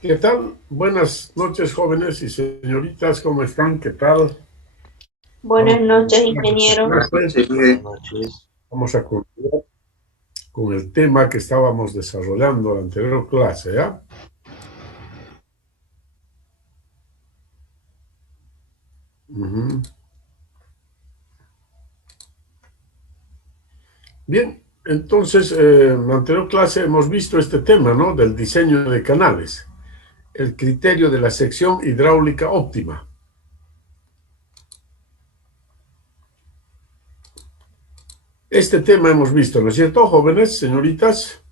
¿Qué tal? Buenas noches, jóvenes y señoritas, ¿cómo están? ¿Qué tal? Buenas Vamos a noches, iniciar nuestra ingeniero. clase. Sí, buenas noches. Vamos a continuar con el tema que estábamos desarrollando en la anterior clase, ¿ya? Ujú. Bien, entonces, en la anterior clase hemos visto este tema, ¿no? Del diseño de canales, el criterio de la sección hidráulica óptima. Este tema hemos visto, ¿no es cierto, jóvenes, señoritas?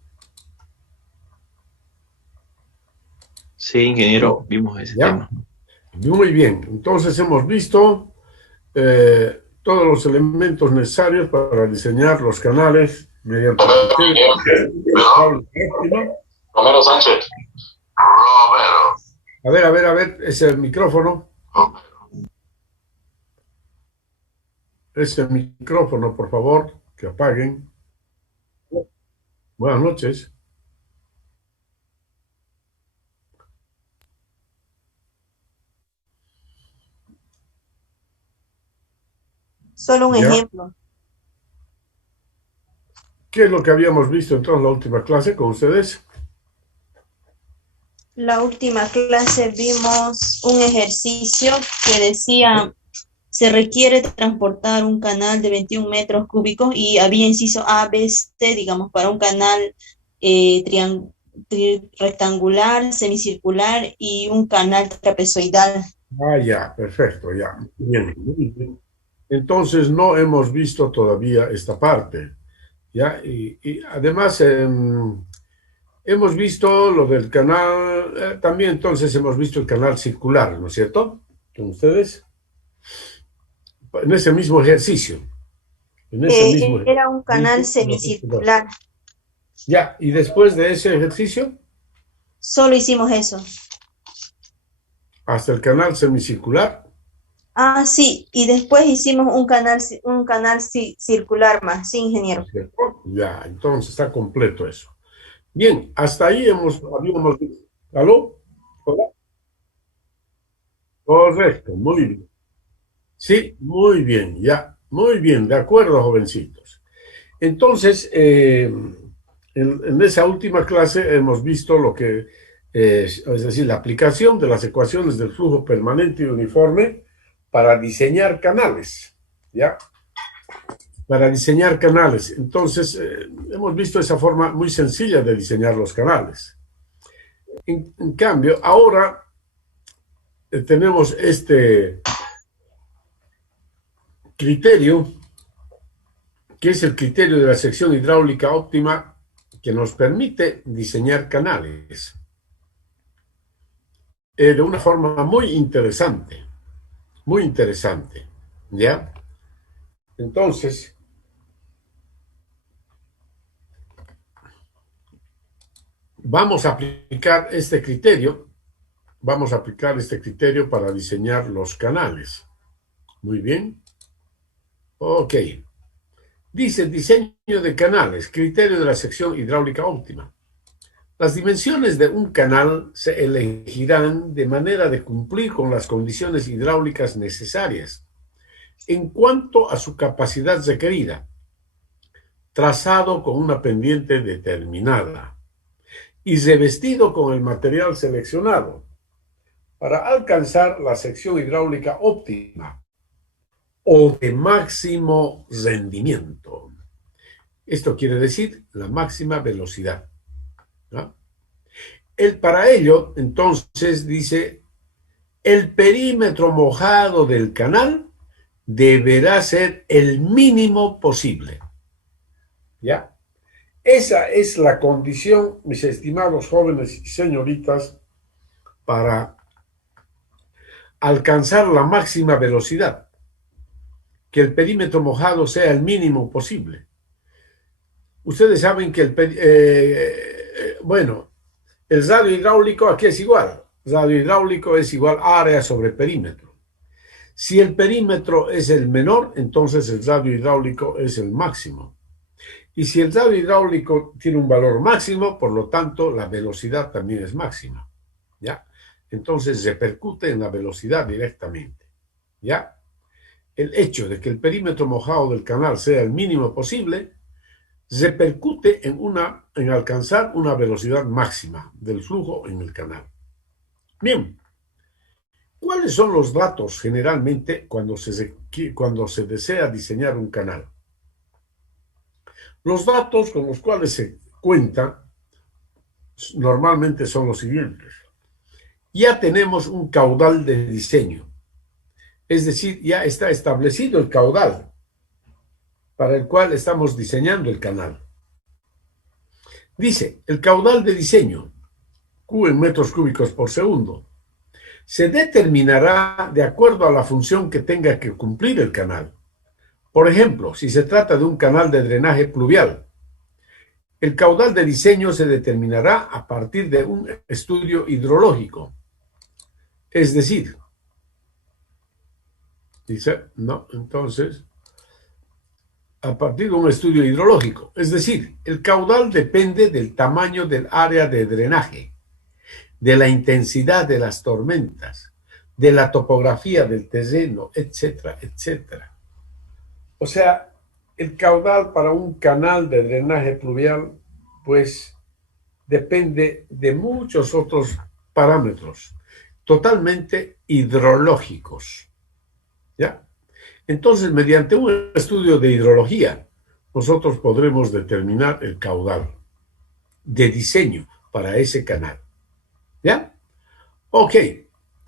Sí, ingeniero, vimos ese ¿Ya? tema. Muy bien, entonces hemos visto todos los elementos necesarios para diseñar los canales mediante el criterio óptima. Romero Sánchez. Romero. A ver, ese micrófono, por favor, que apaguen. Buenas noches. Solo un ¿Ya? ejemplo. ¿Qué es lo que habíamos visto entonces en la última clase con ustedes? La última clase vimos un ejercicio que decía, se requiere transportar un canal de 21 metros cúbicos y había inciso A, B, C, digamos, para un canal rectangular, semicircular y un canal trapezoidal. Ah, ya, perfecto, ya. Bien, muy bien. Entonces no hemos visto todavía esta parte, ¿ya? Y además hemos visto lo del canal, también entonces hemos visto el canal circular, ¿no es cierto? Con ustedes, en ese mismo ejercicio, en ese mismo Era un canal ejercicio. semicircular. Ya, y después de ese ejercicio, Solo hicimos eso. hasta el canal semicircular, Ah, sí, y después hicimos un canal circular más, sí, ¿no ingeniero. es cierto? Ya, entonces está completo eso. Bien, hasta ahí habíamos visto. ¿Aló? ¿Hola? Correcto, muy bien. Sí, muy bien, ya, muy bien, de acuerdo, jovencitos. Entonces, en esa última clase hemos visto lo que es decir, la aplicación de las ecuaciones del flujo permanente y uniforme para diseñar canales, ¿ya? Para diseñar canales. Entonces, hemos visto esa forma muy sencilla de diseñar los canales. En cambio, ahora tenemos este criterio, que es el criterio de la sección hidráulica óptima, que nos permite diseñar canales de una forma muy interesante, ¿ya? Entonces, vamos a aplicar este criterio, vamos a aplicar este criterio para diseñar los canales. Muy bien. Ok. Dice diseño de canales, criterio de la sección hidráulica óptima. Las dimensiones de un canal se elegirán de manera de cumplir con las condiciones hidráulicas necesarias en cuanto a su capacidad requerida, trazado con una pendiente determinada y revestido con el material seleccionado para alcanzar la sección hidráulica óptima o de máximo rendimiento. Esto quiere decir la máxima velocidad, ¿no? Para ello, entonces, dice, el perímetro mojado del canal deberá ser el mínimo posible, ¿ya? Esa es la condición, mis estimados jóvenes y señoritas, para alcanzar la máxima velocidad, que el perímetro mojado sea el mínimo posible. Ustedes saben que bueno, el radio hidráulico aquí es igual. Radio hidráulico es igual área sobre perímetro. Si el perímetro es el menor, entonces el radio hidráulico es el máximo. Y si el radio hidráulico tiene un valor máximo, por lo tanto, la velocidad también es máxima. ¿ya? Entonces repercute en la velocidad directamente, ¿ya? El hecho de que el perímetro mojado del canal sea el mínimo posible repercute en alcanzar una velocidad máxima del flujo en el canal. Bien, ¿cuáles son los datos generalmente cuando se desea diseñar un canal? Los datos con los cuales se cuenta normalmente son los siguientes. Ya tenemos un caudal de diseño, es decir, ya está establecido el caudal para el cual estamos diseñando el canal. Dice, el caudal de diseño, Q en metros cúbicos por segundo, se determinará de acuerdo a la función que tenga que cumplir el canal. Por ejemplo, si se trata de un canal de drenaje pluvial, el caudal de diseño se determinará a partir de un estudio hidrológico. Es decir, dice, no, entonces, a partir de un estudio hidrológico. Es decir, el caudal depende del tamaño del área de drenaje, de la intensidad de las tormentas, de la topografía del terreno, etcétera, etcétera. O sea, el caudal para un canal de drenaje pluvial, pues, depende de muchos otros parámetros, totalmente hidrológicos, ¿ya? Entonces, mediante un estudio de hidrología, nosotros podremos determinar el caudal de diseño para ese canal, ¿ya? Ok,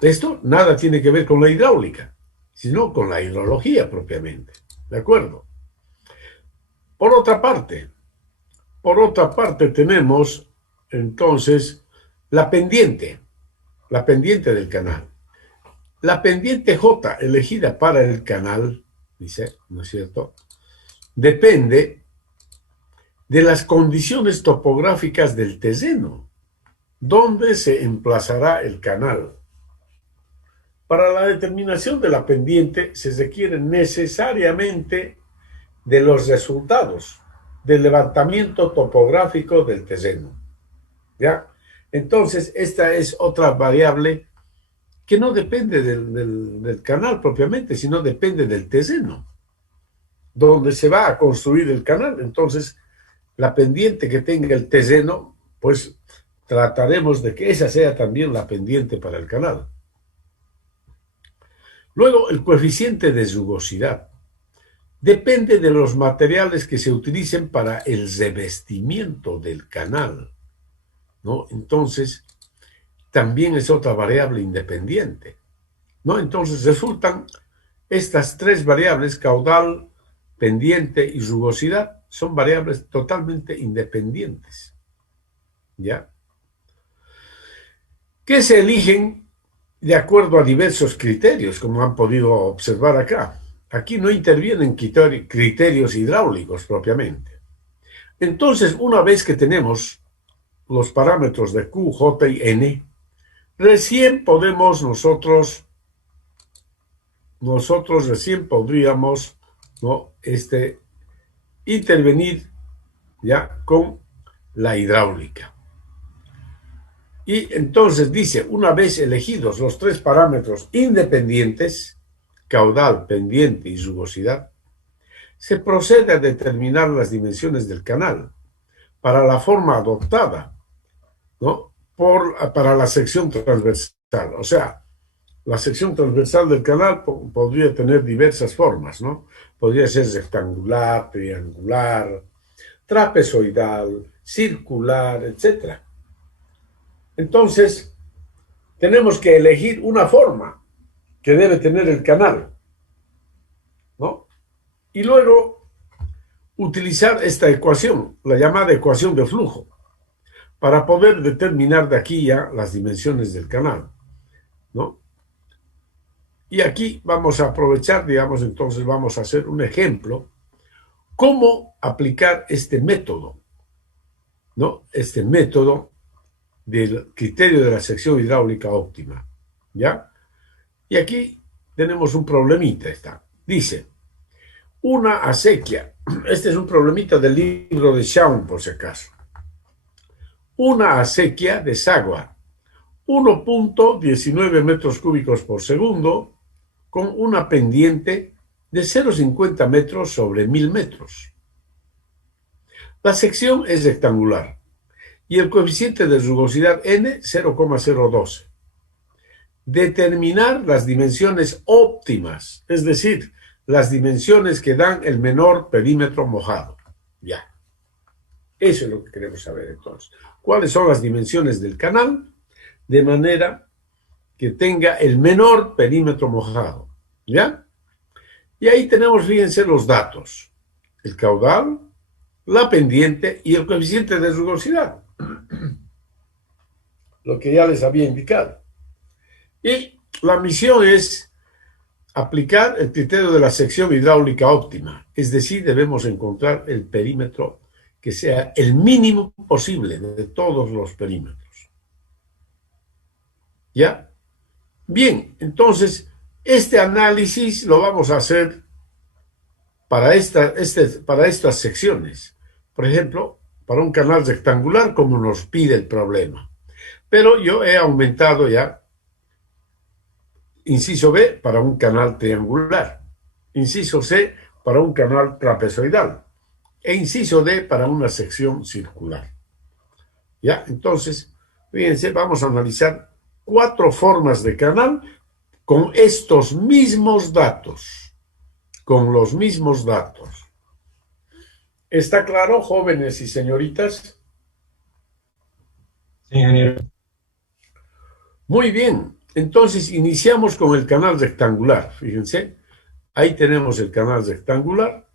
esto nada tiene que ver con la hidráulica, sino con la hidrología propiamente, ¿de acuerdo? Por otra parte tenemos entonces la pendiente del canal. La pendiente J elegida para el canal, dice, ¿no es cierto?, depende de las condiciones topográficas del terreno, donde se emplazará el canal. Para la determinación de la pendiente se requiere necesariamente de los resultados del levantamiento topográfico del terreno, ¿ya? Entonces, esta es otra variable que no depende del canal propiamente, sino depende del terreno, donde se va a construir el canal. Entonces, la pendiente que tenga el terreno, pues trataremos de que esa sea también la pendiente para el canal. Luego, el coeficiente de rugosidad depende de los materiales que se utilicen para el revestimiento del canal, ¿no? Entonces, también es otra variable independiente, ¿no? Entonces, resultan estas tres variables, caudal, pendiente y rugosidad, son variables totalmente independientes, ¿ya? Que se eligen de acuerdo a diversos criterios, como han podido observar acá. Aquí no intervienen criterios hidráulicos propiamente. Entonces, una vez que tenemos los parámetros de Q, J y N, recién podemos nosotros recién podríamos, ¿no?, intervenir ya con la hidráulica. Y entonces dice, una vez elegidos los tres parámetros independientes, caudal, pendiente y rugosidad, se procede a determinar las dimensiones del canal para la forma adoptada, ¿no?, para la sección transversal. O sea, la sección transversal del canal podría tener diversas formas, ¿no? Podría ser rectangular, triangular, trapezoidal, circular, etc. Entonces, tenemos que elegir una forma que debe tener el canal, ¿no? Y luego utilizar esta ecuación, la llamada ecuación de flujo, para poder determinar de aquí ya las dimensiones del canal, ¿no? Y aquí vamos a aprovechar, digamos, entonces vamos a hacer un ejemplo, cómo aplicar este método, ¿no? Este método del criterio de la sección hidráulica óptima, ¿ya? Y aquí tenemos un problemita, dice, una acequia, este es un problemita del libro de Shawn, por si acaso. Una acequia desagua 1.19 metros cúbicos por segundo con una pendiente de 0,50 metros sobre 1000 metros. La sección es rectangular y el coeficiente de rugosidad n 0,012. Determinar las dimensiones óptimas, es decir, las dimensiones que dan el menor perímetro mojado. Ya. Eso es lo que queremos saber entonces. ¿Cuáles son las dimensiones del canal? De manera que tenga el menor perímetro mojado. ¿Ya? Y ahí tenemos, fíjense, los datos. El caudal, la pendiente y el coeficiente de rugosidad. Lo que ya les había indicado. Y la misión es aplicar el criterio de la sección hidráulica óptima. Es decir, debemos encontrar el perímetro que sea el mínimo posible de todos los perímetros. ¿Ya? Bien, entonces, este análisis lo vamos a hacer para estas secciones. Por ejemplo, para un canal rectangular, como nos pide el problema. Pero yo he aumentado ya, inciso B, para un canal triangular. Inciso C, para un canal trapezoidal. E inciso D, para una sección circular. ¿Ya? Entonces, fíjense, vamos a analizar 4 formas de canal con estos mismos datos. Con los mismos datos. ¿Está claro, jóvenes y señoritas? Sí, ingeniero. Muy bien. Entonces, iniciamos con el canal rectangular. Fíjense, ahí tenemos el canal rectangular.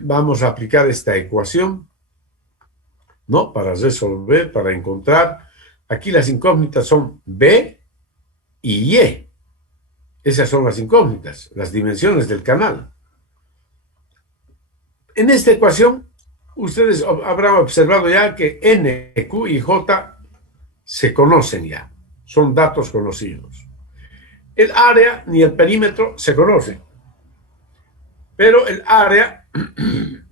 Vamos a aplicar esta ecuación, ¿no? Para resolver, para encontrar. Aquí las incógnitas son B y Y. Esas son las incógnitas, las dimensiones del canal. En esta ecuación, ustedes habrán observado ya que N, Q y J se conocen ya. Son datos conocidos. El área ni el perímetro se conocen. Pero el área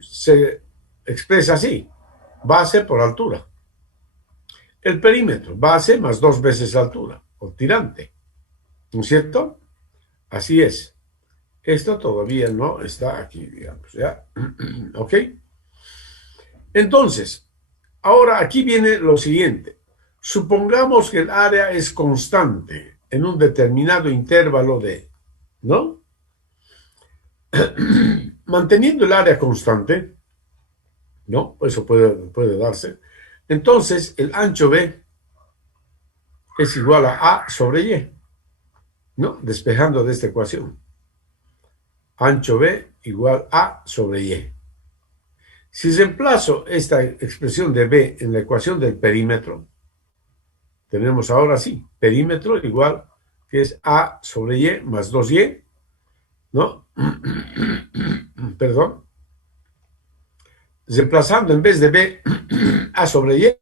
se expresa así. Base por altura. El perímetro, base más 2 veces altura, o tirante. ¿No es cierto? Así es. Esto todavía no está aquí, digamos, ¿ya? ¿Ok? Entonces, ahora aquí viene lo siguiente. Supongamos que el área es constante en un determinado intervalo de, ¿no? Manteniendo el área constante, ¿no? Eso puede darse. Entonces, el ancho B es igual a sobre Y, ¿no? Despejando de esta ecuación. Ancho B igual a sobre Y. Si reemplazo esta expresión de B en la ecuación del perímetro, tenemos ahora sí, perímetro igual, que es A sobre Y más 2Y, ¿no? Perdón. Reemplazando en vez de B A sobre Y,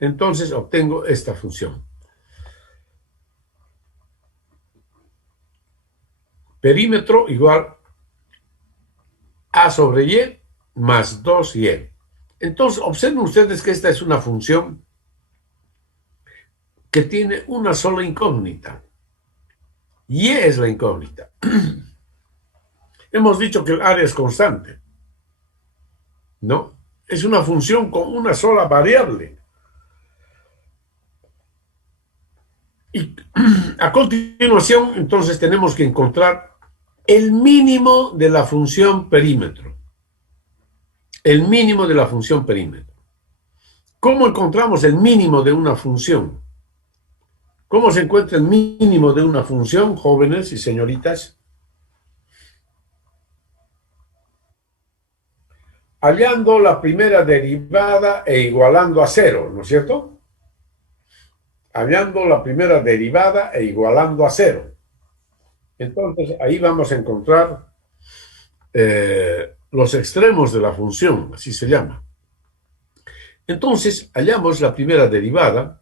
entonces obtengo esta función. Perímetro igual A sobre Y más 2Y. Entonces, observen ustedes que esta es una función que tiene una sola incógnita. Y es la incógnita. Hemos dicho que el área es constante. ¿No? Es una función con una sola variable. Y a continuación, entonces, tenemos que encontrar el mínimo de la función perímetro. El mínimo de la función perímetro. ¿Cómo encontramos el mínimo de una función? ¿Cómo se encuentra el mínimo de una función, jóvenes y señoritas? Hallando la primera derivada e igualando a 0, ¿no es cierto? Hallando la primera derivada e igualando a 0. Entonces, ahí vamos a encontrar los extremos de la función, así se llama. Entonces, hallamos la primera derivada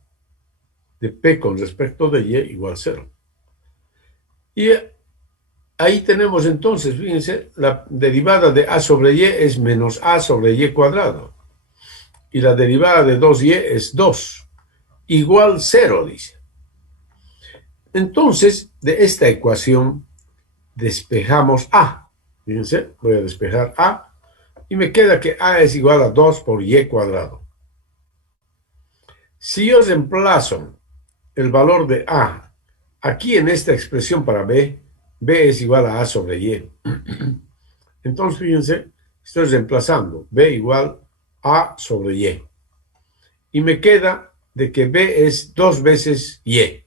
de P con respecto de Y igual 0. Y ahí tenemos entonces, fíjense, la derivada de A sobre Y es menos A sobre Y cuadrado. Y la derivada de 2Y es 2. igual 0, dice. Entonces, de esta ecuación despejamos A. Fíjense, voy a despejar A y me queda que A es igual a 2 por Y cuadrado. Si yo reemplazo el valor de A aquí en esta expresión para B, B es igual a sobre Y. Entonces, fíjense, estoy reemplazando B igual A sobre Y. Y me queda de que B es 2 veces Y.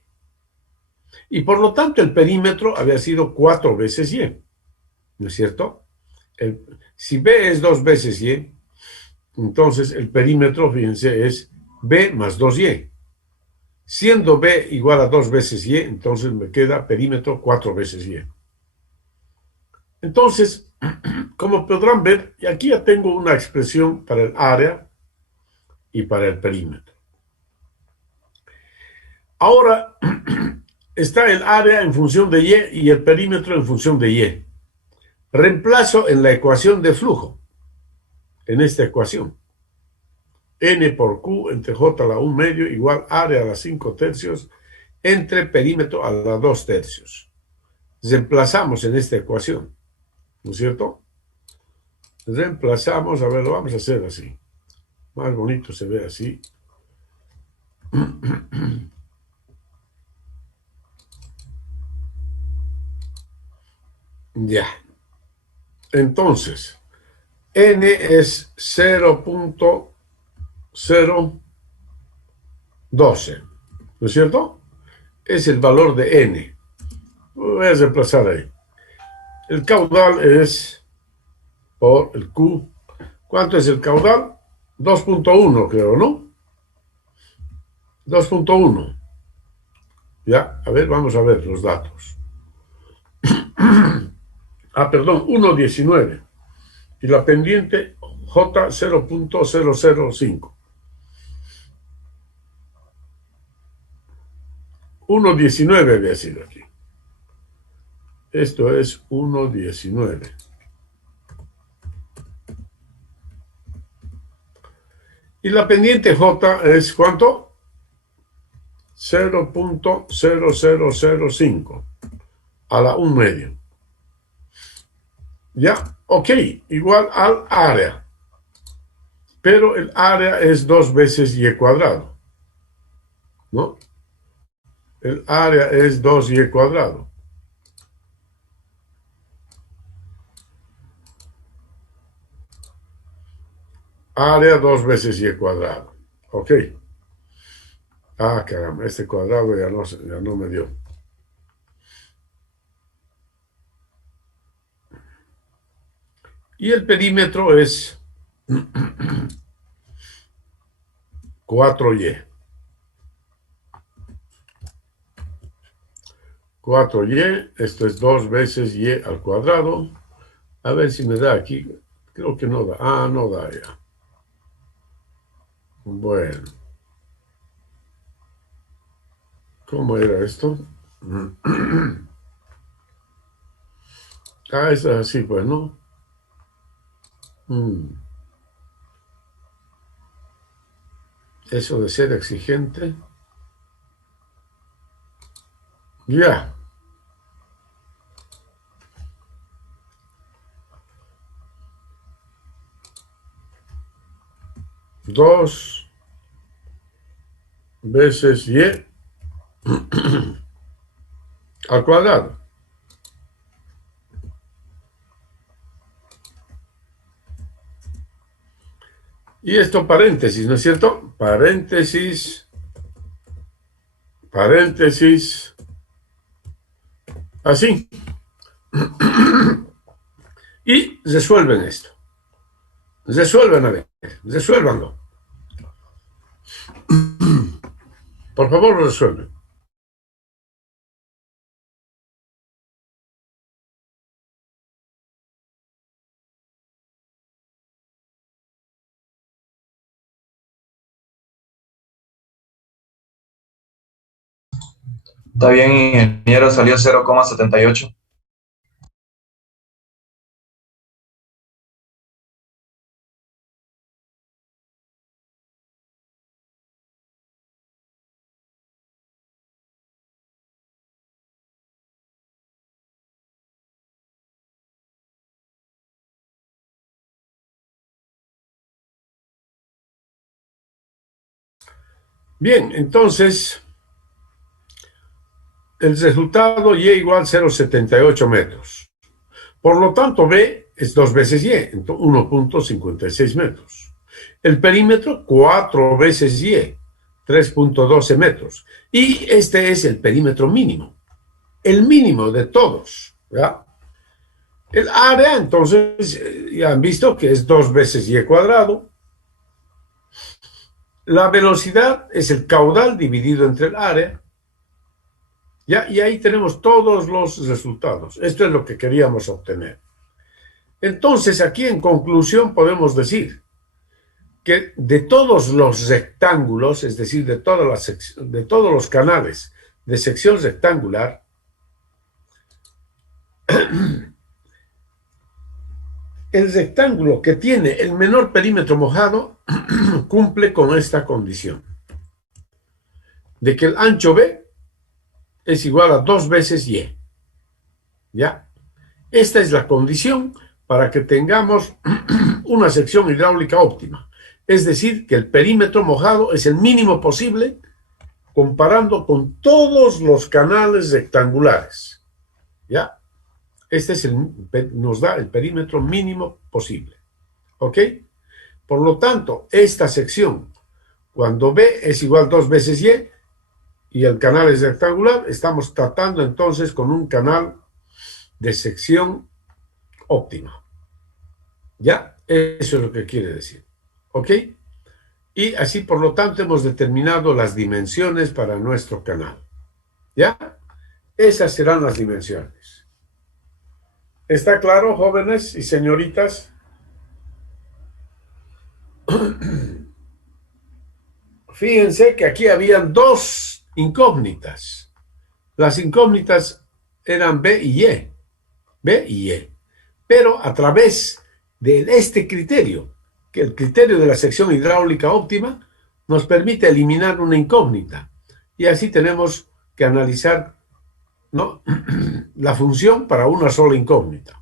Y por lo tanto el perímetro había sido 4 veces Y. ¿No es cierto? Si B es 2 veces Y, entonces el perímetro, fíjense, es B más 2Y. Siendo B igual a 2 veces Y, entonces me queda perímetro 4 veces Y. Entonces, como podrán ver, y aquí ya tengo una expresión para el área y para el perímetro. Ahora está el área en función de Y y el perímetro en función de Y. Reemplazo en la ecuación de flujo, en esta ecuación. N por Q entre J a la 1 medio igual área a la 5 tercios entre perímetro a la 2 tercios. Reemplazamos en esta ecuación, ¿no es cierto? Reemplazamos, a ver, lo vamos a hacer así. Más bonito se ve así. Ya. Entonces, N es 0.012, ¿no es cierto? Es el valor de N. Voy a reemplazar ahí. El caudal es por el Q. ¿Cuánto es el caudal? 2.1, creo, ¿no? 2.1. Ya, a ver, vamos a ver los datos. Perdón, 1.19. Y la pendiente J 0.005. 1.19 había sido aquí. Esto es 1.19. Y la pendiente J es ¿cuánto? 0.0005 a la 1 medio. Ya, ok, igual al área. Pero el área es 2 veces Y cuadrado, ¿no? El área es 2Y cuadrado. Área 2 veces Y cuadrado. Ok. Caramba, este cuadrado ya no me dio. Y el perímetro es 4Y. 4Y, esto es 2 veces Y al cuadrado. A ver si me da aquí. Creo que no da. No da ya. Bueno. ¿Cómo era esto? Esto es así, pues, ¿no? Eso de ser exigente. Ya. 2 veces Y al cuadrado. Y esto paréntesis, ¿no es cierto? Paréntesis, paréntesis, así. Y resuelven esto. Resuelvan, a ver, resuélvanlo. Por favor, resuelven. Está bien, ingeniero, salió 0,78. Bien, entonces, el resultado Y igual 0,78 metros. Por lo tanto, B es 2 veces Y, 1,56 metros. El perímetro, 4 veces Y, 3,12 metros. Y este es el perímetro mínimo, el mínimo de todos, ¿ya? El área, entonces, ya han visto que es 2 veces Y cuadrado. La velocidad es el caudal dividido entre el área. ¿Ya? Y ahí tenemos todos los resultados. Esto es lo que queríamos obtener. Entonces, aquí en conclusión podemos decir que de todos los rectángulos, es decir, de todos los canales de sección rectangular, el rectángulo que tiene el menor perímetro mojado cumple con esta condición, de que el ancho B es igual a 2 veces Y. ¿Ya? Esta es la condición para que tengamos una sección hidráulica óptima. Es decir, que el perímetro mojado es el mínimo posible comparando con todos los canales rectangulares. ¿Ya? Este es nos da el perímetro mínimo posible. ¿Ok? Por lo tanto, esta sección, cuando B es igual a 2 veces y el canal es rectangular, estamos tratando entonces con un canal de sección óptima. ¿Ya? Eso es lo que quiere decir. ¿Ok? Y así, por lo tanto, hemos determinado las dimensiones para nuestro canal. ¿Ya? Esas serán las dimensiones. ¿Está claro, jóvenes y señoritas? Fíjense que aquí habían dos incógnitas. Las incógnitas eran B y Y. B y Y. Pero a través de este criterio, que el criterio de la sección hidráulica óptima, nos permite eliminar una incógnita. Y así tenemos que analizar, ¿no?, la función para una sola incógnita,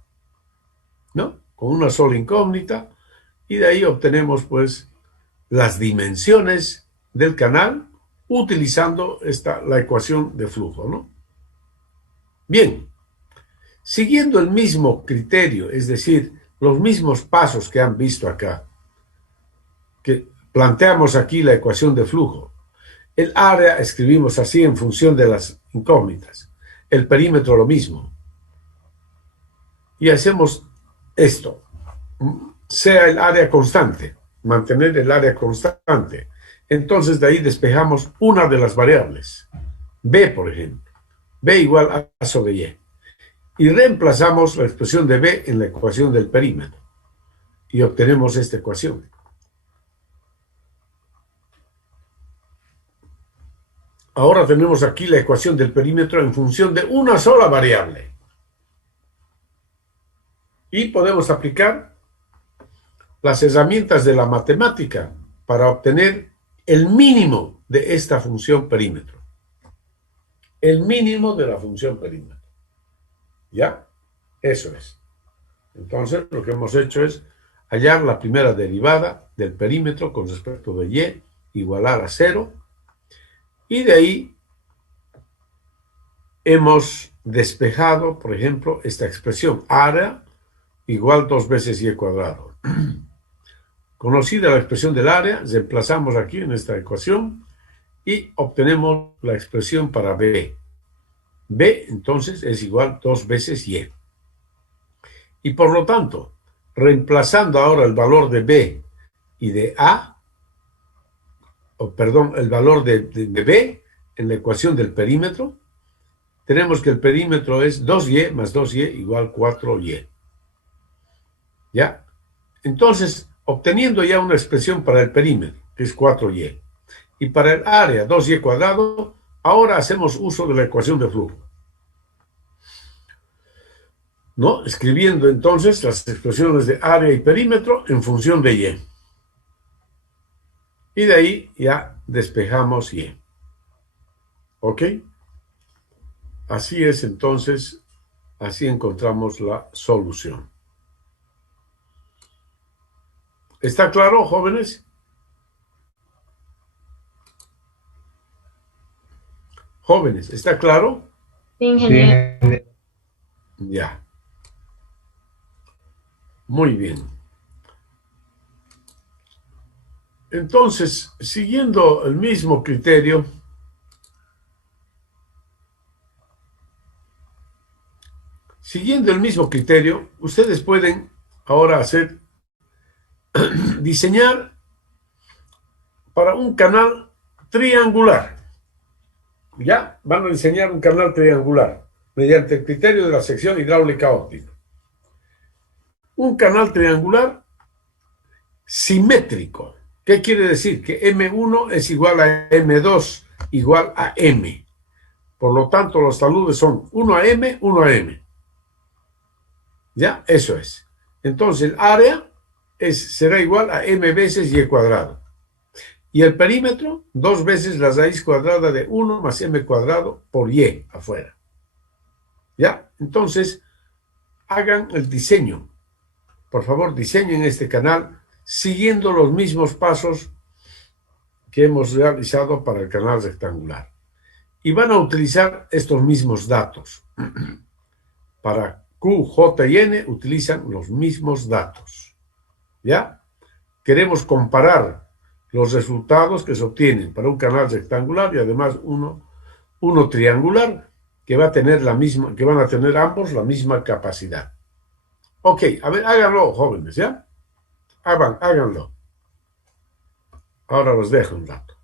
¿no? Con una sola incógnita, y de ahí obtenemos, pues, las dimensiones del canal utilizando la ecuación de flujo, ¿no? Bien, siguiendo el mismo criterio, es decir, los mismos pasos que han visto acá, que planteamos aquí la ecuación de flujo. El área escribimos así en función de las incógnitas. El perímetro lo mismo. Y hacemos esto. Sea el área constante, mantener el área constante. Entonces de ahí despejamos una de las variables. B, por ejemplo. B igual a sobre Y. Y reemplazamos la expresión de B en la ecuación del perímetro. Y obtenemos esta ecuación. Ahora tenemos aquí la ecuación del perímetro en función de una sola variable. Y podemos aplicar las herramientas de la matemática para obtener el mínimo de esta función perímetro. El mínimo de la función perímetro. ¿Ya? Eso es. Entonces, lo que hemos hecho es hallar la primera derivada del perímetro con respecto de Y igualar a 0. Y de ahí hemos despejado, por ejemplo, esta expresión área igual 2 veces Y cuadrado. Conocida la expresión del área, reemplazamos aquí en esta ecuación y obtenemos la expresión para B. B, entonces, es igual 2 veces Y. Y por lo tanto, reemplazando ahora el valor de B y de A, el valor de B en la ecuación del perímetro, tenemos que el perímetro es 2Y más 2Y igual 4Y. ¿Ya? Entonces, obteniendo ya una expresión para el perímetro, que es 4Y, y para el área, 2Y cuadrado, ahora hacemos uso de la ecuación de flujo, ¿no? Escribiendo entonces las expresiones de área y perímetro en función de Y. Y de ahí ya despejamos Y. ¿Ok? Así es entonces, así encontramos la solución. ¿Está claro, jóvenes? Jóvenes, ¿está claro? Sí, Sí, ingeniero. ingeniero. Ya. Muy bien. Entonces, siguiendo el mismo criterio, ustedes pueden ahora diseñar para un canal triangular. Ya, van a diseñar un canal triangular mediante el criterio de la sección hidráulica óptica. Un canal triangular simétrico. ¿Qué quiere decir? Que M1 es igual a M2 igual a M. Por lo tanto, los taludes son 1 a M, 1 a M. ¿Ya? Eso es. Entonces, el área será igual a M veces Y cuadrado. Y el perímetro, 2 veces la raíz cuadrada de 1 más M cuadrado por Y afuera. ¿Ya? Entonces, hagan el diseño. Por favor, diseñen este canal siguiendo los mismos pasos que hemos realizado para el canal rectangular. Y van a utilizar estos mismos datos. Para Q, J y N utilizan los mismos datos. ¿Ya? Queremos comparar los resultados que se obtienen para un canal rectangular y además uno triangular que va a tener que van a tener ambos la misma capacidad. Ok, a ver, háganlo, jóvenes, ¿ya? Háganlo. Ahora los dejo un rato.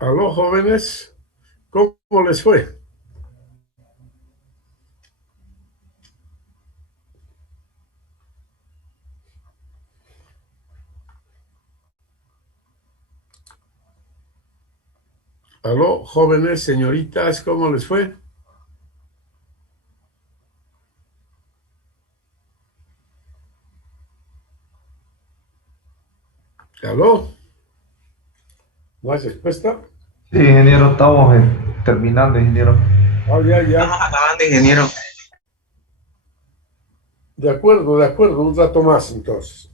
Aló, jóvenes, ¿cómo les fue? Aló, jóvenes, señoritas, ¿cómo les fue? Aló, ¿no hay respuesta? Sí, ingeniero, estamos terminando, ingeniero. Ah, ya, ya. Estamos acabando, ingeniero. De acuerdo, un rato más entonces.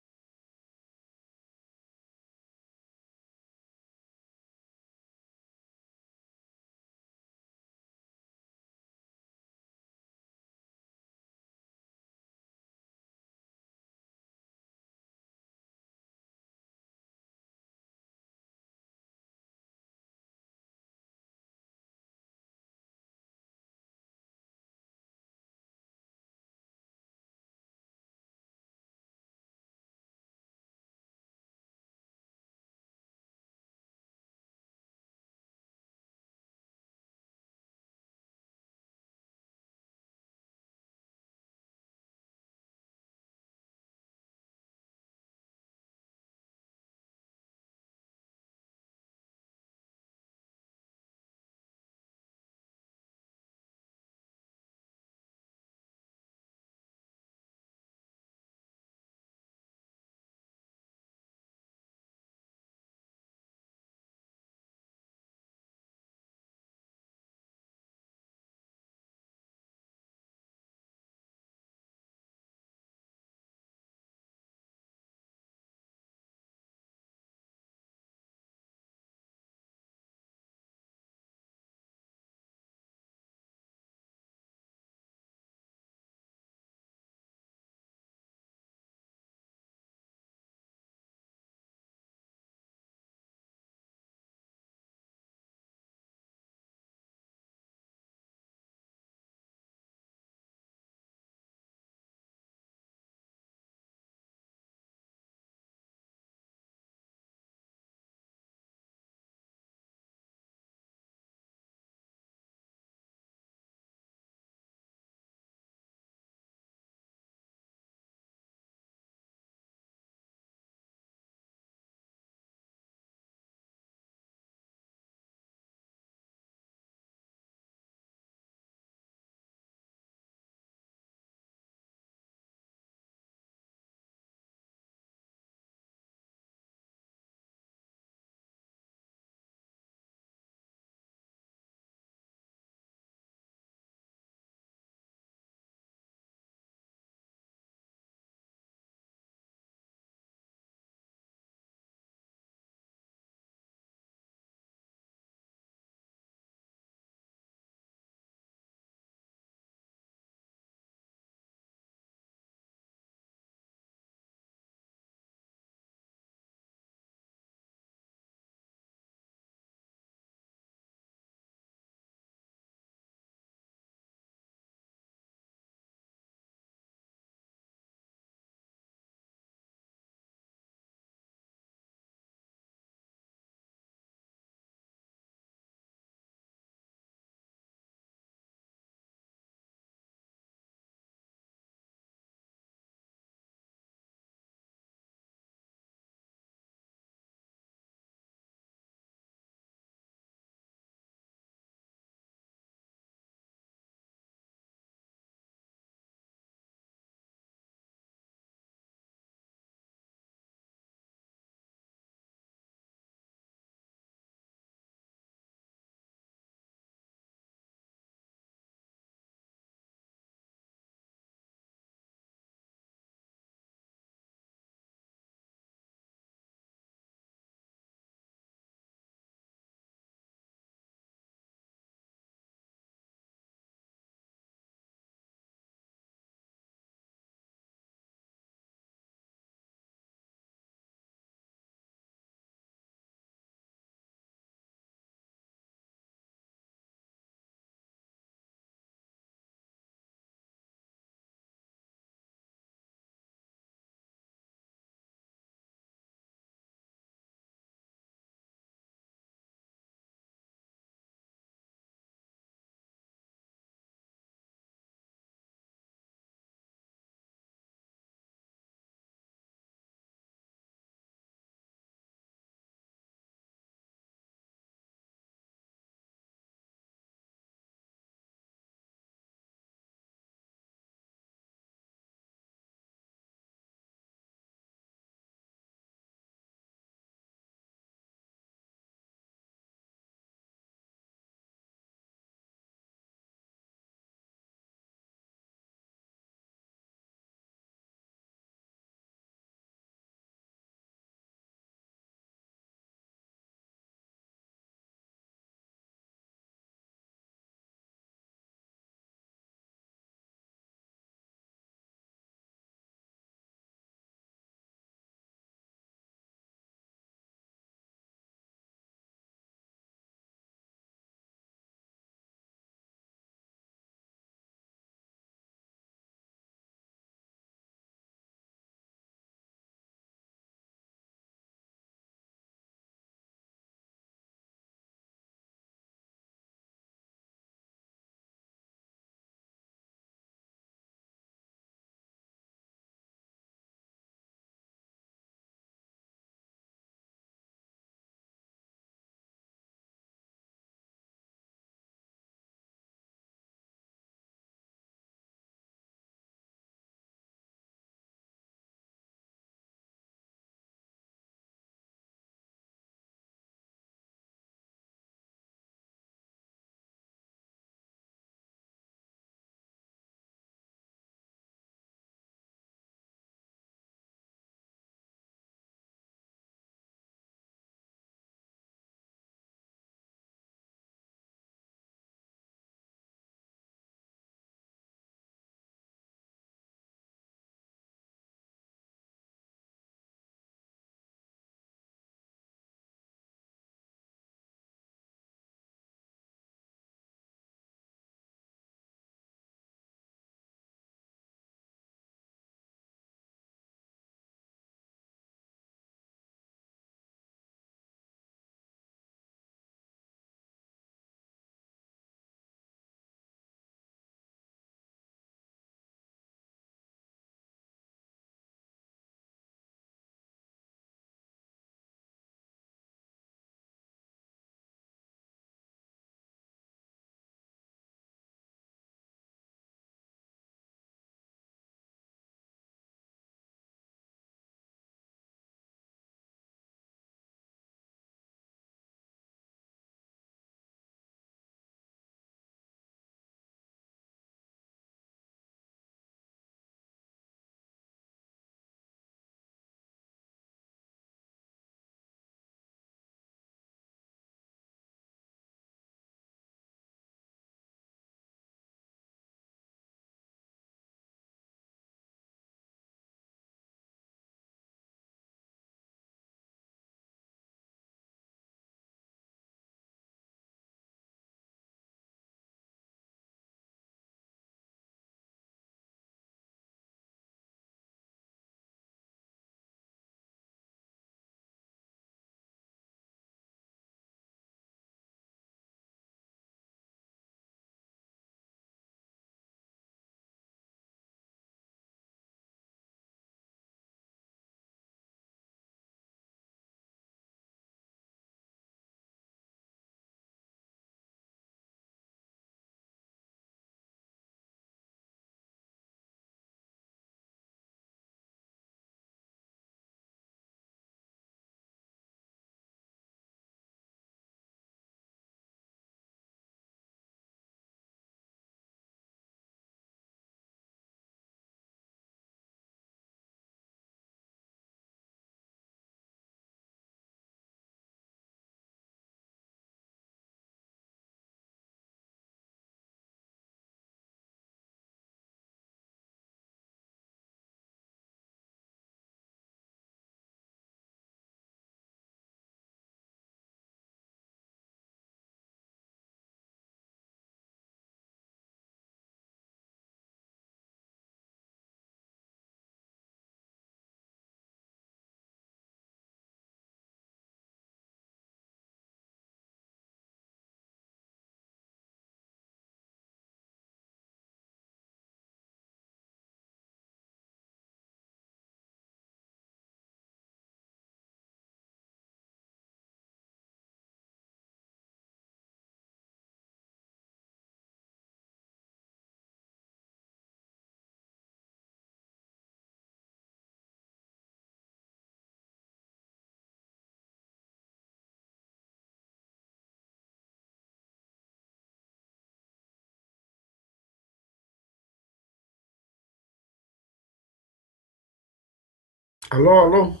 Aló, aló,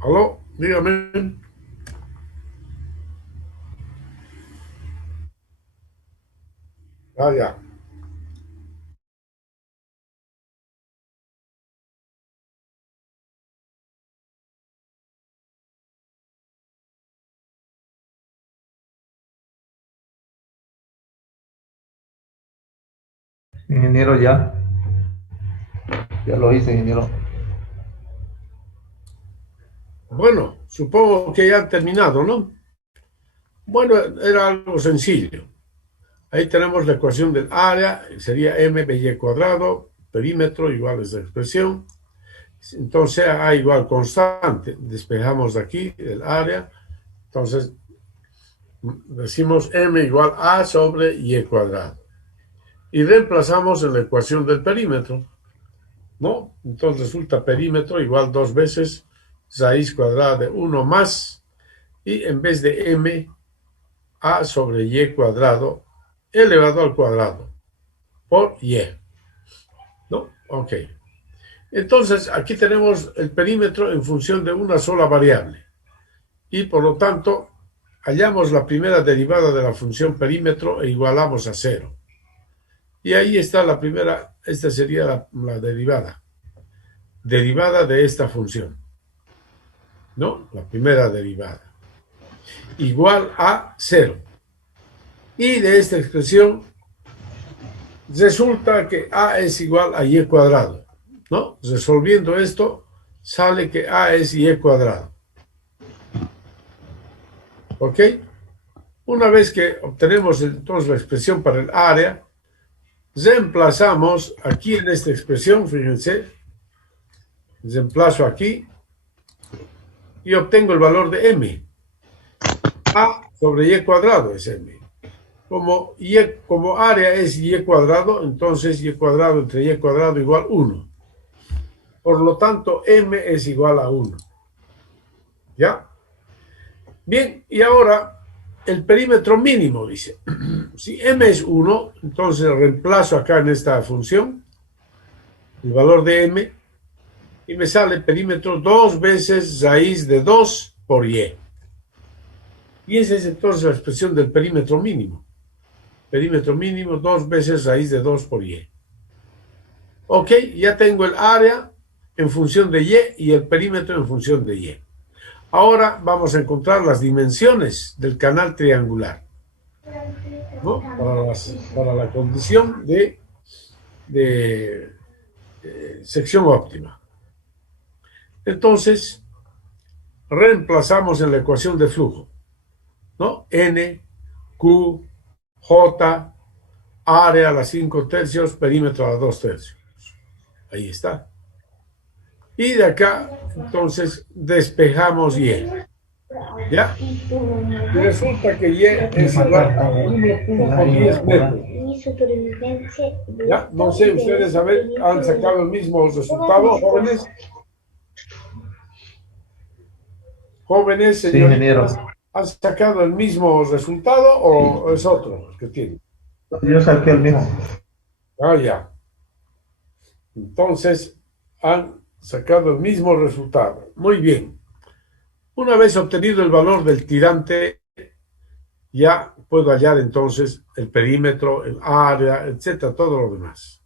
aló, dígame. Ah, ya. Ingeniero, ya. Ya lo hice, ingeniero. Bueno, supongo que ya han terminado, ¿no? Bueno, era algo sencillo. Ahí tenemos la ecuación del área, sería m b y cuadrado, perímetro igual a esa expresión. Entonces A igual constante. Despejamos de aquí el área. Entonces decimos m igual a sobre y cuadrado. Y reemplazamos en la ecuación del perímetro, ¿no? Entonces resulta perímetro igual 2 veces raíz cuadrada de 1 más, y en vez de m, a sobre y cuadrado elevado al cuadrado por y, ¿no? Ok. Entonces aquí tenemos el perímetro en función de una sola variable y por lo tanto hallamos la primera derivada de la función perímetro e igualamos a cero. Y ahí está la primera, esta sería la derivada de esta función, ¿no? La primera derivada, igual a cero. Y de esta expresión resulta que a es igual a y cuadrado, ¿no? Resolviendo esto, sale que a es y cuadrado. ¿Ok? Una vez que obtenemos entonces la expresión para el área, reemplazamos aquí en esta expresión, fíjense, reemplazo aquí y obtengo el valor de m. A sobre y cuadrado es m. Como área es y cuadrado, entonces y cuadrado entre y cuadrado igual 1. Por lo tanto, m es igual a 1. ¿Ya? Bien, y ahora el perímetro mínimo, dice. Si m es 1, entonces reemplazo acá en esta función el valor de m y me sale perímetro 2 veces raíz de 2 por y. Y esa es entonces la expresión del perímetro mínimo. Perímetro mínimo 2 veces raíz de 2 por y. Ok, ya tengo el área en función de y el perímetro en función de y. Ahora vamos a encontrar las dimensiones del canal triangular, ¿no? Para la condición de sección óptima. Entonces, reemplazamos en la ecuación de flujo, ¿no? N, Q, J, área a las 5 tercios, perímetro a 2 tercios. Ahí está. Y de acá, entonces, despejamos Y. ¿Ya? Y resulta que Y es igual a 1.10 metros. ¿Ya? No sé, ustedes han sacado el mismo resultado, jóvenes. Jóvenes, Sí, ingeniero. señoritas, ¿han sacado el mismo resultado o es otro que tiene? Yo saqué el mismo. Ah, ya. Entonces, han sacado el mismo resultado. Muy bien. Una vez obtenido el valor del tirante, ya puedo hallar entonces el perímetro, el área, etcétera, todo lo demás,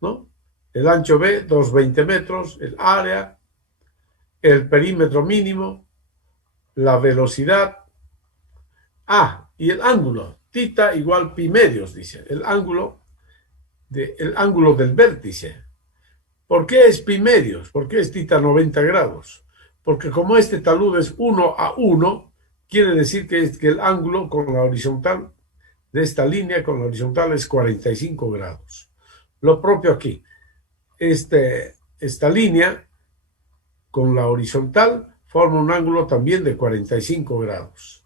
¿no? El ancho B, 220 metros, el área, el perímetro mínimo, la velocidad, y el ángulo, tita igual pi medios, dice, el ángulo del vértice. ¿Por qué es pi medios? ¿Por qué es tita 90 grados? Porque como este talud es 1 a 1, quiere decir que el ángulo con la horizontal de esta línea con la horizontal es 45 grados. Lo propio aquí. Esta línea con la horizontal forma un ángulo también de 45 grados.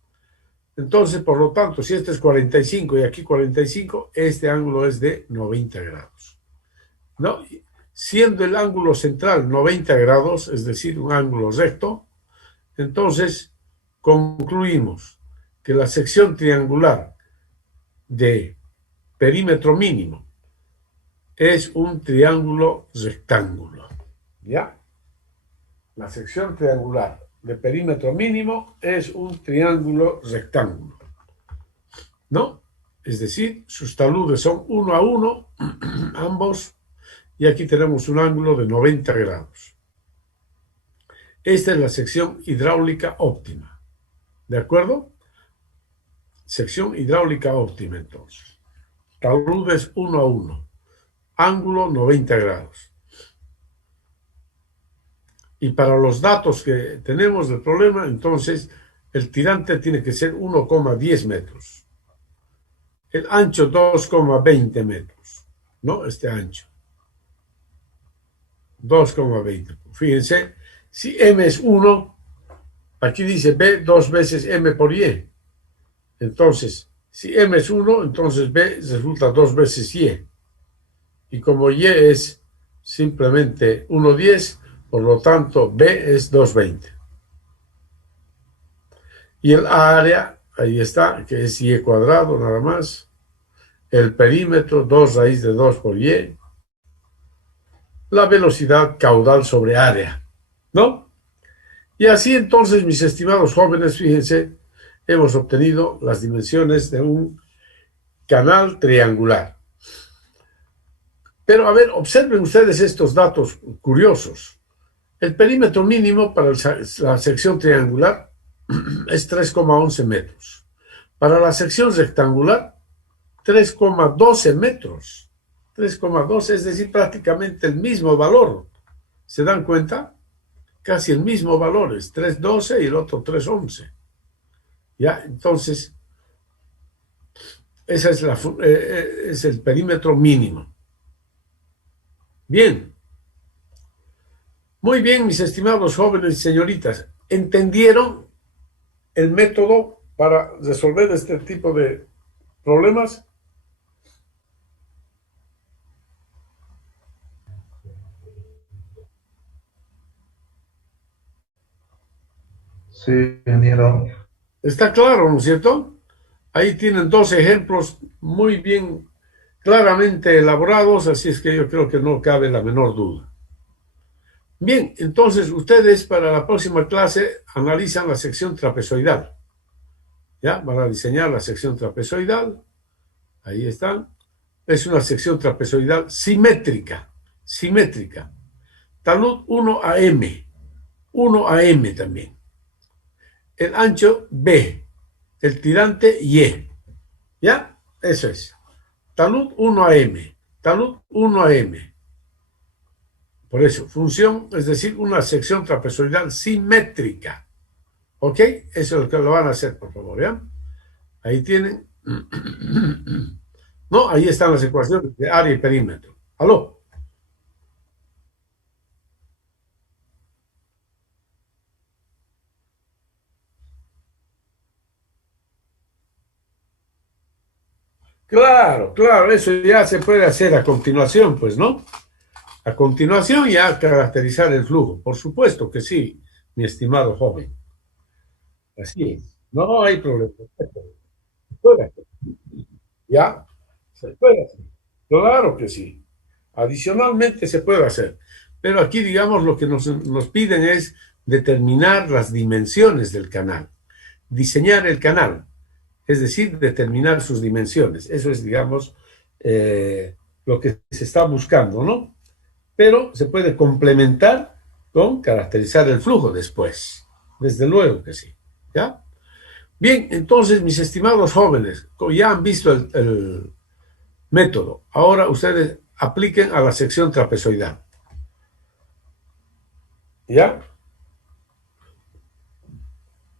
Entonces, por lo tanto, si este es 45 y aquí 45, este ángulo es de 90 grados, ¿no? Siendo el ángulo central 90 grados, es decir, un ángulo recto, entonces concluimos que la sección triangular de perímetro mínimo es un triángulo rectángulo. ¿Ya? La sección triangular de perímetro mínimo es un triángulo rectángulo, ¿no? Es decir, sus taludes son 1 a 1, ambos, y aquí tenemos un ángulo de 90 grados. Esta es la sección hidráulica óptima, ¿de acuerdo? Sección hidráulica óptima, entonces. Taludes 1 a 1, ángulo 90 grados. Y para los datos que tenemos del problema, entonces, el tirante tiene que ser 1,10 metros. El ancho 2,20 metros, ¿no? Este ancho. 2,20. Fíjense, si M es 1, aquí dice B 2 veces M por Y. Entonces, si M es 1, entonces B resulta 2 veces Y. Y como Y es simplemente 1,10, por lo tanto B es 2,20. Y el área, ahí está, que es Y cuadrado nada más. El perímetro, 2 raíz de 2 por Y. La velocidad caudal sobre área, ¿no? Y así entonces, mis estimados jóvenes, fíjense, hemos obtenido las dimensiones de un canal triangular. Pero a ver, observen ustedes estos datos curiosos. El perímetro mínimo para la sección triangular es 3,11 metros. Para la sección rectangular, 3,12 metros. 3,12, es decir, prácticamente el mismo valor. ¿Se dan cuenta? Casi el mismo valor, es 3,12 y el otro 3,11. ¿Ya? Entonces, ese es el perímetro mínimo. Bien. Muy bien, mis estimados jóvenes y señoritas. ¿Entendieron el método para resolver este tipo de problemas? Sí, ingeniero. Está claro, ¿no es cierto? Ahí tienen dos ejemplos muy bien, claramente elaborados, así es que yo creo que no cabe la menor duda. Bien, entonces ustedes para la próxima clase analizan la sección trapezoidal. ¿Ya? Van a diseñar la sección trapezoidal. Ahí están. Es una sección trapezoidal simétrica. Simétrica. Talud 1 a M. 1 a M también. El ancho B. El tirante Y. ¿Ya? Eso es. Talud 1 a M. Talud 1 a M. Por eso, función, es decir, una sección trapezoidal simétrica. ¿Ok? Eso es lo que lo van a hacer, por favor, ¿ya? Ahí tienen. No, ahí están las ecuaciones de área y perímetro. ¿Aló? Claro, claro, eso ya se puede hacer a continuación, pues, ¿no? A continuación ya caracterizar el flujo. Por supuesto que sí, mi estimado joven. Así es. No hay problema. Se puede hacer. ¿Ya? Se puede hacer. Claro que sí. Adicionalmente se puede hacer. Pero aquí, digamos, lo que nos piden es determinar las dimensiones del canal, diseñar el canal, es decir, determinar sus dimensiones. Eso es, digamos, lo que se está buscando, ¿no? Pero se puede complementar con caracterizar el flujo después. Desde luego que sí. ¿Ya? Bien, entonces, mis estimados jóvenes, ya han visto el método. Ahora ustedes apliquen a la sección trapezoidal. ¿Ya?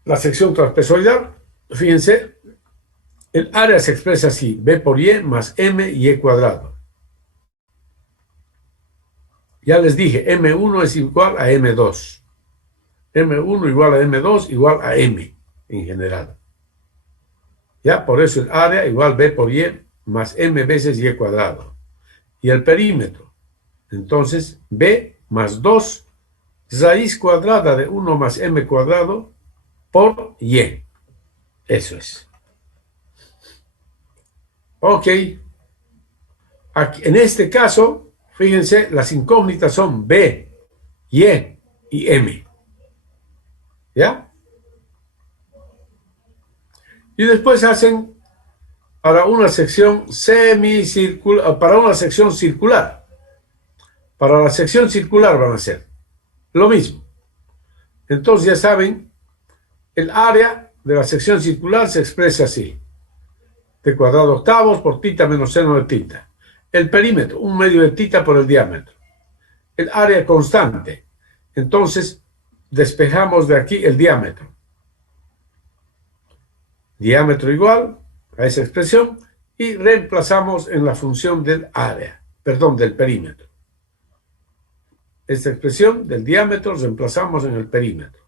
La sección trapezoidal, fíjense, el área se expresa así, B por Y más M y E cuadrado. Ya les dije, M1 es igual a M2. M1 igual a M2 igual a M en general. Ya, por eso el área igual B por Y más M veces Y cuadrado. Y el perímetro, entonces B más 2 raíz cuadrada de 1 más M cuadrado por Y. Eso es. Ok. Aquí, en este caso, fíjense, las incógnitas son B, Y y M. ¿Ya? Y después hacen para una sección semicircular, para una sección circular. Para la sección circular van a hacer lo mismo. Entonces ya saben, el área de la sección circular se expresa así. T cuadrado octavos por tita menos seno de tita. El perímetro, 1/2 de tita por el diámetro. El área constante. Entonces, despejamos de aquí el diámetro. Diámetro igual a esa expresión y reemplazamos en la función del área, perdón, del perímetro. Esta expresión del diámetro reemplazamos en el perímetro.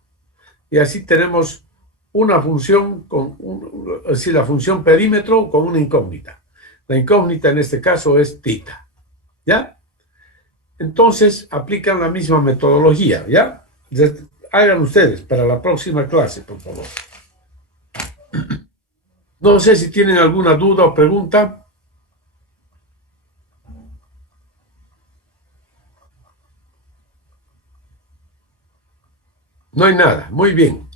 Y así tenemos una función, es decir, la función perímetro con una incógnita. La incógnita en este caso es tita. ¿Ya? Entonces aplican la misma metodología. ¿Ya? Hagan ustedes para la próxima clase, por favor. No sé si tienen alguna duda o pregunta. No hay nada. Muy bien.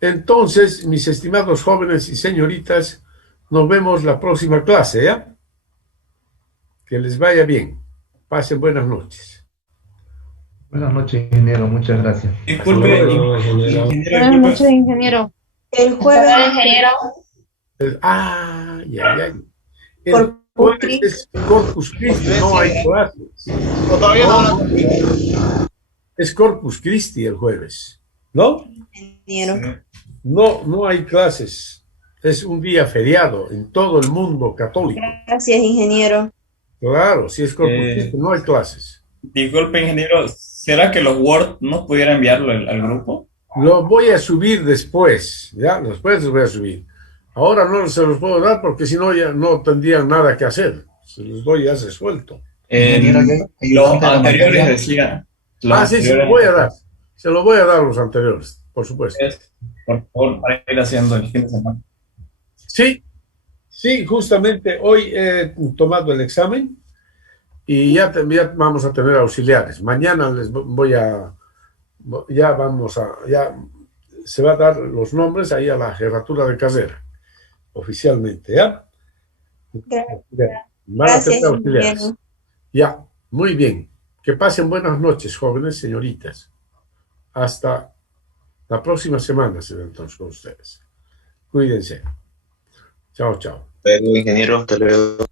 Entonces, mis estimados jóvenes y señoritas, nos vemos la próxima clase, ¿ya? Que les vaya bien. Pasen buenas noches. Buenas noches, ingeniero. Muchas gracias. Disculpe, ingeniero, Buenas noches, ingeniero. El jueves, ingeniero. Ya. El Corpus jueves Christi. es Corpus Christi, no hay clases. todavía no. Es Corpus Christi el jueves, ¿no? Ingeniero. No hay clases. Es un día feriado en todo el mundo católico. Gracias, ingeniero. Claro, si es Corpus Christi, no hay clases. Disculpe, ingeniero, ¿será que los Word no pudiera enviarlo al grupo? Los voy a subir después, ¿ya? Después los voy a subir. Ahora no se los puedo dar porque si no ya no tendrían nada que hacer. Se los doy ya resuelto. Los anteriores decía. Sí, se los voy a dar. Se los voy a dar los anteriores, por supuesto. Por favor, para ir haciendo el fin de semana. Sí, justamente hoy he tomado el examen y ya vamos a tener auxiliares. Mañana les ya se va a dar los nombres ahí a la jefatura de carrera, oficialmente, ¿ya? Van a tener auxiliares. Ingeniero. Ya, muy bien. Que pasen buenas noches, jóvenes, señoritas. Hasta la próxima semana será entonces con ustedes. Cuídense. Chao. Luego, ingeniero, hasta luego.